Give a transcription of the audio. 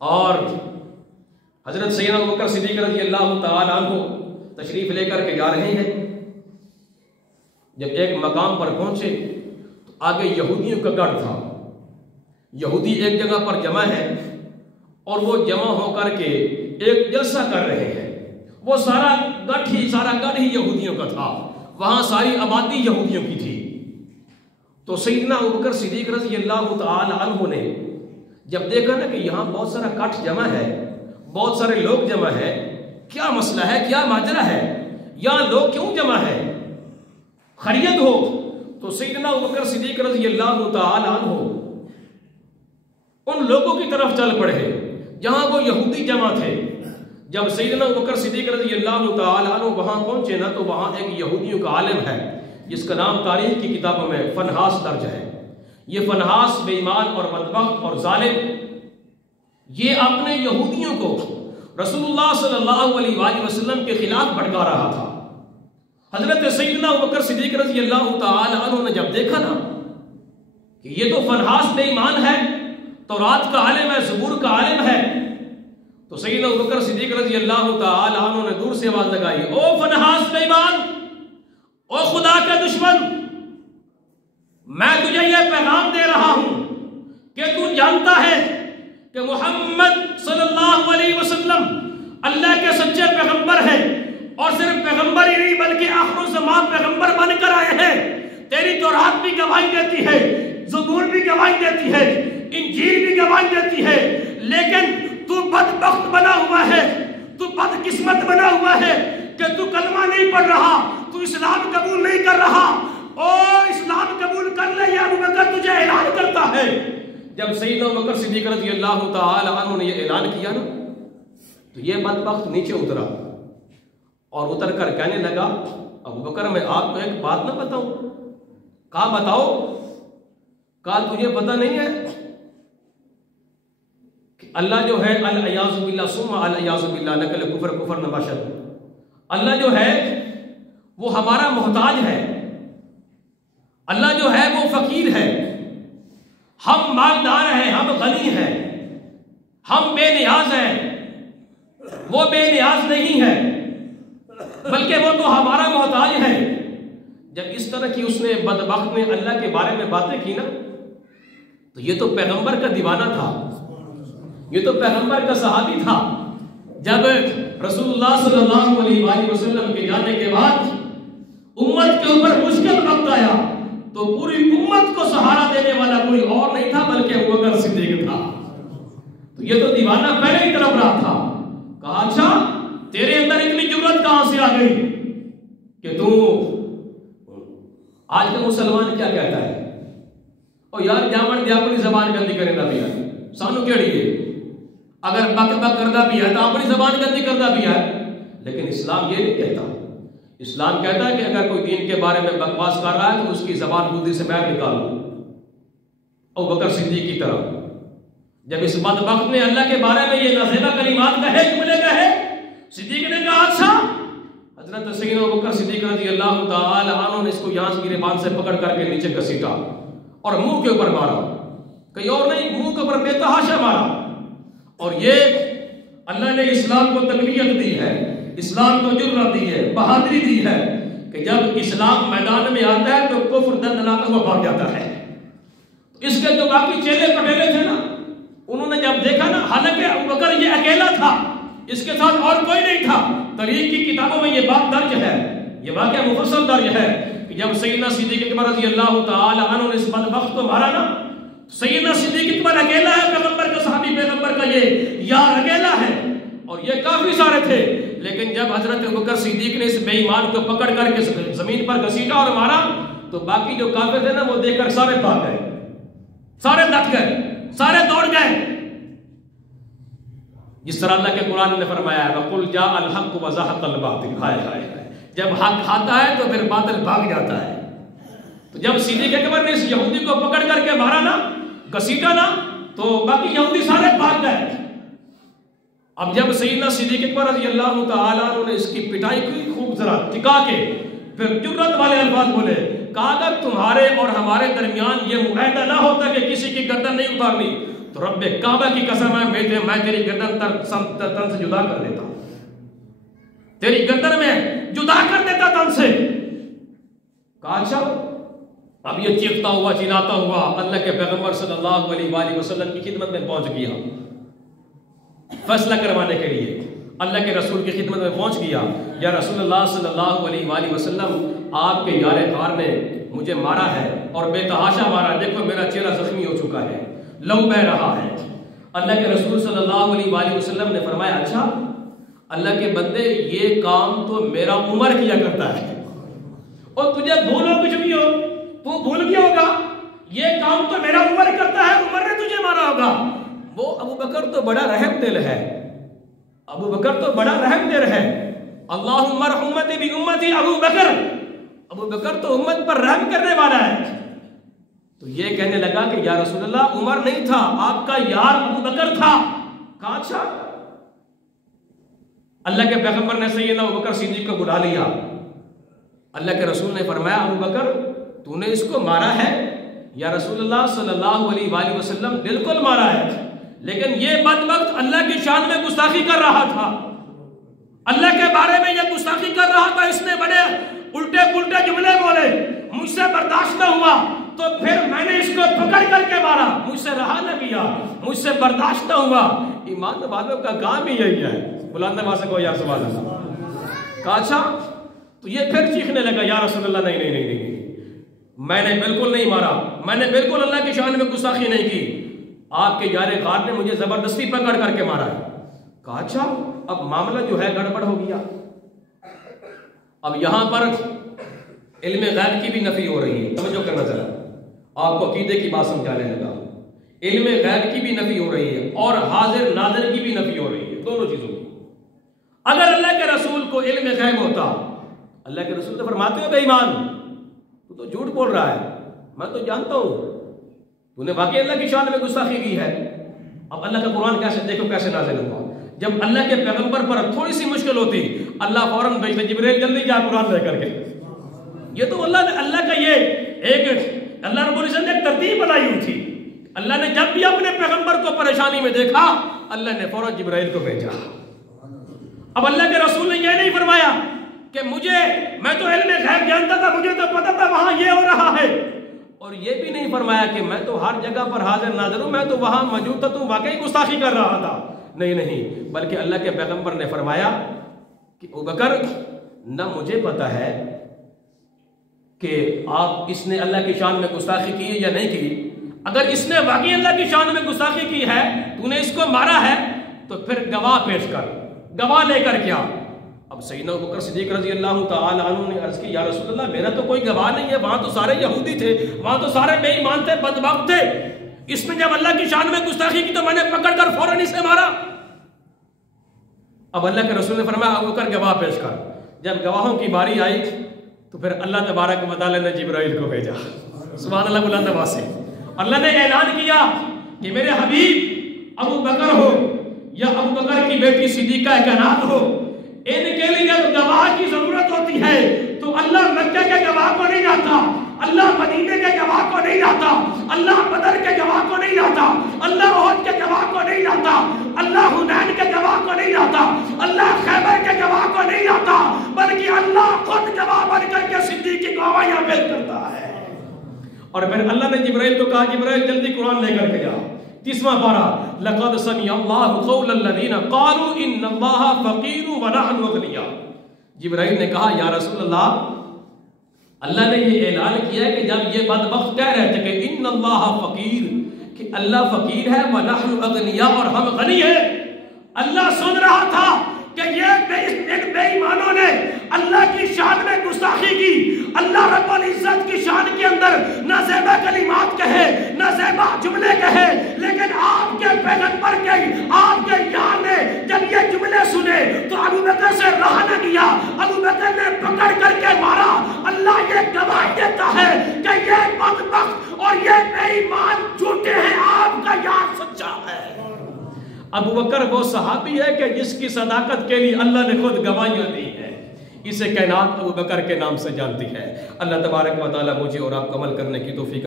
اور حضرت سیدنا ابوبکر صدیق رضی اللہ تعالیٰ عنہ تشریف لے کر کے جا رہے ہیں. جب ایک مقام پر پہنچے تو آگے یہودیوں کا گڑھ تھا. یہودی ایک جگہ پر جمع ہے اور وہ جمع ہو کر کے ایک جلسہ کر رہے ہیں. وہ سارا گڑھ ہی یہودیوں کا تھا. وہاں ساری آبادی یہودیوں کی تھی. تو سیدنا ابوبکر صدیق رضی اللہ تعالی عنہ نے جب دیکھا نا کہ یہاں بہت سارا کٹ جمع ہے, بہت سارے لوگ جمع ہے, کیا مسئلہ ہے, کیا ماجرا ہے, یہاں لوگ کیوں جمع ہے, خیریت ہو. تو سیدنا ابوبکر صدیق رضی اللہ تعالی عنہ ان لوگوں کی طرف چل پڑے جہاں وہ یہودی جمع تھے. جب سیدنا ابوبکر صدیق رضی اللہ تعالی عنہ وہاں پہنچے نا تو وہاں ایک یہودیوں کا عالم ہے جس کا نام تاریخ کی کتابوں میں فنحاس درج ہے. یہ فنحاس بے ایمان اور بدبخت اور ظالم, یہ اپنے یہودیوں کو رسول اللہ صلی اللہ علیہ وآلہ وسلم کے خلاف بھڑکا رہا تھا. حضرت سیدنا ابوبکر صدیق رضی اللہ تعالی عنہ نے جب دیکھا نا کہ یہ تو فنحاس بے ایمان ہے, تورات کا عالم ہے, زبور کا عالم ہے, تو سیدنا ابوبکر صدیق رضی اللہ تعالی عنہ نے دور سے آواز لگائی, او فنحاس بے ایمان, او خدا کے دشمن, میں تجھے یہ پیغام دے رہا ہوں کہ تو جانتا ہے کہ محمد صلی اللہ علیہ وسلم اللہ کے سچے پیغمبر ہیں, اور صرف پیغمبر ہی نہیں بلکہ آخر الزمان پیغمبر بن کر آئے ہیں. تیری تورات بھی گواہی دیتی ہے, زبور بھی گواہی دیتی ہے, انجیل بھی گواہی دیتی ہے, لیکن تو بدبخت بنا ہوا ہے, تو بدقسمت بنا ہوا ہے کہ تو کلمہ نہیں پڑھ رہا, تو اسلام قبول نہیں کر رہا. او اسلام قبول کر لے یا ابوبکر تجھے اعلان کرتا ہے. جب سیدنا ابوبکر صدیق رضی اللہ تعالی عنہ نے یہ اعلان کیا نا تو یہ بدبخت نیچے اترا اور اتر کر کہنے لگا, ابوبکر میں آپ کو ایک بات نہ بتاؤں. کہا بتاؤ. کہا تجھے پتہ نہیں ہے کہ اللہ جو ہے العیاذ باللہ ثم العیاذ باللہ نقل کفر نباشد, اللہ جو ہے وہ ہمارا محتاج ہے, اللہ جو ہے وہ فقیر ہے, ہم مالدار ہیں, ہم غنی ہیں, ہم بے نیاز ہیں, وہ بے نیاز نہیں ہے بلکہ وہ تو ہمارا محتاج ہے. جب اس طرح کی اس نے بدبخت نے اللہ کے بارے میں باتیں کی نا تو یہ تو پیغمبر کا دیوانہ تھا, یہ تو پیغمبر کا صحابی تھا. جب رسول اللہ صلی اللہ علیہ وآلہ وسلم کے جانے کے بعد امت کے اوپر مشکل وقت آیا تو پوری امت کو سہارا دینے والا کوئی اور نہیں تھا بلکہ ابوبکر صدیق تھا. تو یہ تو دیوانہ پہلے ہی طرف رہا تھا. کہا اچھا تیرے اندر اتنی جرأت کہاں سے آ گئی کہ تو آج کا مسلمان کیا کہتا ہے, او یار جامن دیا اپنی زبان گندی کرے نہ پیا سانو کیڑی ہے, اگر بک بک کردہ بھی ہے تو اپنی زبان گندی کردہ بھی ہے. لیکن اسلام یہ نہیں کہتا. اسلام کہتا ہے کہ اگر کوئی دین کے بارے میں بکواس کر رہا ہے تو اس کی زبان بودی سے باہر نکالو. ابوبکر صدیق کی طرح جب اس بدبخت نے اللہ کے بارے میں یہ نازیبہ کلمات کہے, جملے کہے, صدیق نے کہا اچھا. حضرت سیدنا ابوبکر صدیق رضی اللہ تعالی عنہ نے اس کو یہاں سے گریبان سے پکڑ کر کے نیچے گھسیٹا اور منہ کے اوپر مارا, کہیں اور نہیں منہ کے اوپر بے تحاشا مارا. اور یہ اللہ نے اسلام کو تقویت دی ہے, اسلام کو جرأت دی ہے, بہادری دی ہے کہ جب اسلام میدان میں آتا ہے تو کفر دندناتا ہوا بھاگ جاتا ہے. اس کے جو باقی چیلے پٹیلے تھے نا انہوں نے جب دیکھا نا, حالانکہ ابوبکر یہ اکیلا تھا, اس کے ساتھ اور کوئی نہیں تھا. تاریخ کی کتابوں میں یہ بات درج ہے, یہ واقعہ مفصل درج ہے کہ جب سیدنا صدیق اکبر رضی اللہ تعالی عنہ نے اس بدبخت کو مارا نا, سیدنا صدیق اکبر اکیلا ہے, پیغمبر کا صحابی پیغمبر کا یہ یار اکیلا ہے, اور یہ کافی سارے تھے. لیکن جب حضرت ابوبکر صدیق نے اس بے ایمان کو پکڑ کر کے زمین پر گھسیٹا اور مارا تو باقی جو کافر تھے نا وہ دیکھ کر سارے بھاگ گئے, سارے ڈٹ گئے, سارے دوڑ گئے. جس طرح اللہ کے قرآن نے فرمایا ہے وَقُلْ جَاءَ الْحَقُّ وَزَهَقَ الْبَاطِلُ, ہائے ہائے ہائے, جب حق آتا ہے تو پھر باطل بھاگ جاتا ہے. تو جب صدیق اکبر نے اس یہودی کو پکڑ کر کے مارا نا, گھسیٹا نا, تو باقی یہودی سارے بھاگ گئے. اب جب سیدنا صدیق اکبر رضی اللہ تعالی عنہ نے اس کی پٹائی کی خوب ذرا ٹکا کے پھر جرأت والے الفاظ بولے, کہا اگر تمہارے اور ہمارے درمیان یہ معاہدہ نہ ہوتا کہ کسی کی گردن نہیں اتارنی تو رب کعبہ کی قسم ہے میں تیری گردن تن سے جدا کر دیتا، تیری گردن میں جدا کر دیتا تن سے۔ کہا اچھا، اب یہ چیختا ہوا چلاتا ہوا اللہ کے پیغمبر صلی اللہ علیہ وآلہ وسلم کی خدمت میں پہنچ گیا، فیصلہ کروانے کے لیے اللہ کے رسول کی خدمت میں پہنچ گیا۔ یا رسول اللہ صلی اللہ علیہ وآلہ وسلم، آپ کے یار غار نے مجھے مارا ہے اور بے تحاشا مارا ہے، دیکھو میرا چہرہ زخمی ہو چکا ہے، لہو بہہ رہا ہے۔ اللہ کے رسول صلی اللہ علیہ وآلہ وسلم نے فرمایا اچھا اللہ کے بندے، یہ کام تو میرا عمر کیا کرتا ہے، اور تجھے بھولو کچھ بھی ہو، تو بھول گیا ہوگا، یہ کام تو میرا عمر کرتا ہے، عمر نے تجھے مارا ہوگا۔ وہ ابو بکر تو بڑا رحم دل ہے، ابو بکر تو بڑا رحم دل ہے۔ اللہم ارحم امتی بی امتی ابو بکر، ابو بکر تو امت پر رحم کرنے والا ہے۔ تو یہ کہنے لگا کہ یا رسول اللہ، عمر نہیں تھا، آپ کا یار ابو بکر تھا۔ کہا اچھا۔ اللہ کے پیغمبر نے سیدنا ابو بکر صدیق کو بلا لیا۔ اللہ کے رسول نے فرمایا ابو بکر تو نے اس کو مارا ہے؟ یا رسول اللہ صلی اللہ علیہ وآلہ وسلم بالکل مارا ہے، لیکن یہ بدبخت اللہ کی شان میں گستاخی کر رہا تھا، اللہ کے بارے میں یہ گستاخی کر رہا تھا، اس نے بڑے الٹے پلٹے جملے بولے، مجھ سے برداشت نہ ہوا تو پھر میں نے اس کو پکڑ کر کے مارا، مجھ سے رہا نہ گیا، مجھ سے برداشت نہ ہوا۔ ایمان والوں کا کام ہی یہی ہے، بلند آواز سے کہو یا سبحان اللہ۔ کہا اچھا، تو یہ پھر چیخنے لگا یا رسول اللہ نہیں نہیں نہیں نہیں، میں نے بالکل نہیں مارا، میں نے بالکل اللہ کی شان میں گستاخی نہیں کی، آپ کے یار غار نے مجھے زبردستی پکڑ کر کے مارا ہے۔ کہا اچھا، اب معاملہ جو ہے گڑبڑ ہو گیا۔ اب یہاں پر علم غیب کی بھی نفی ہو رہی ہے، توجہ کرنا ذرا، آپ کو عقیدے کی بات سمجھانے لگا۔ علم غیب کی بھی نفی ہو رہی ہے اور حاضر ناظر کی بھی نفی ہو رہی ہے، دونوں چیزوں کی۔ اگر اللہ کے رسول کو علم غیب ہوتا، اللہ کے رسول تو فرماتے ہو بے ایمان تو جھوٹ بول رہا ہے، میں تو جانتا ہوں تو نے واقعی اللہ کی شان میں گستاخی کی ہے۔ اب اللہ کا قرآن کیسے دیکھو کیسے نازل ہوا، جب اللہ کے پیغمبر پر تھوڑی سی مشکل ہوتی اللہ فوراً بھیجتے جبریل جلدی جا قرآن لے کر کے۔ یہ تو اللہ کا یہ ایک اللہ رب العزت نے ایک ترتیب بنائی ہوئی تھی، اللہ نے جب بھی اپنے پیغمبر کو پریشانی میں دیکھا اللہ نے فوراً جبرائیل کو بھیجا۔ اب اللہ کے رسول نے یہ نہیں فرمایا کہ میں تو علم غیب جانتا تھا، مجھے تو پتا تھا وہاں یہ ہو رہا ہے، اور یہ بھی نہیں فرمایا کہ میں تو ہر جگہ پر حاضر ناظر ہوں، میں تو وہاں موجود تھا، تو واقعی گستاخی کر رہا تھا۔ نہیں، بلکہ اللہ کے پیغمبر نے فرمایا کہ ابو بکر نہ مجھے پتا ہے کہ اس نے اللہ کی شان میں گستاخی کی ہے یا نہیں کی، اگر اس نے واقعی اللہ کی شان میں گستاخی کی ہے، تو نے اس کو مارا ہے، تو پھر گواہ پیش کر، گواہ لے کر کیا۔ اب سیدنا ابو بکر صدیق رضی اللہ تعالی عنہ نے عرض کی یا رسول اللہ میرا تو کوئی گواہ نہیں ہے، وہاں تو سارے یہودی تھے، وہاں تو سارے بے ایمان تھے، بدبخت تھے، اس نے جب اللہ کی شان میں گستاخی کی تو میں نے پکڑ کر فوراً اسے مارا۔ اب اللہ کے رسول نے فرمایا ابو بکر گواہ پیش کر۔ جب گواہوں کی باری آئی تو پھر اللہ تبارک و تعالی نے جبرائیل کو بھیجا، سبحان اللہ بلند آواز سے۔ اللہ نے اعلان کیا کہ میرے حبیب ابو بکر ہو یا ابو بکر کی بیٹی صدیقہ کائنات ہو، ان کے لیے جب گواہ کی ضرورت ہوتی ہے تو اللہ مکہ کے گواہ کو نہیں لاتا، اللہ مدینے کے گواہ کو نہیں لاتا، اللہ بدر کے گواہ کو نہیں لاتا، اللہ احد کے گواہ کو نہیں لاتا، اللہ حنین کے گواہ کو نہیں لاتا، اللہ خیبر کے گواہ کو نہیں لاتا، بلکہ اللہ خود گواہ بن کر کے صدیق کی گواہیاں پیش کرتا ہے۔ اور پھر اللہ نے جبرائیل کو کہا جبرائیل جلدی قرآن لے کر کے جا، 30واں پارہ، لقد سمع اللہ قول الذین قالوا ان اللہ فقیر ونحن اغنیاء۔ جبرائیل نے کہا یا رسول اللہ نے یہ اعلان کیا ہے کہ جب یہ بدبخت کہہ رہے تھے کہ ان اللہ فقیر، کہ اللہ فقیر ہے ونحن اغنیاء اور ہم غنی ہیں، اللہ سن رہا تھا کہ یہ بے ایمانوں نے اللہ کی شان میں گستاخی کی، اللہ رب العزت کی شان کے اندر نہ زیبا کلمات کہے نہ زیبا جملے کہے، لیکن آپ کے پیغمبر کے آپ کے یار نے جب یہ جملے سنے تو ابو بکر سے رہا نہ گیا، ابو بکر نے پکڑ کر کے مارا۔ اللہ یہ گواہی دیتا ہے کہ یہ بدبخت اور یہ بے ایمان جھوٹے ہیں، آپ کا یار سچا ہے۔ ابو بکر وہ صحابی ہے کہ جس کی صداقت کے لیے اللہ نے خود گواہیاں دی ہیں، اسے کائنات ابو بکر کے نام سے جانتی ہے۔ اللہ تبارک و تعالی مجھے اور آپ کو عمل کرنے کی توفیق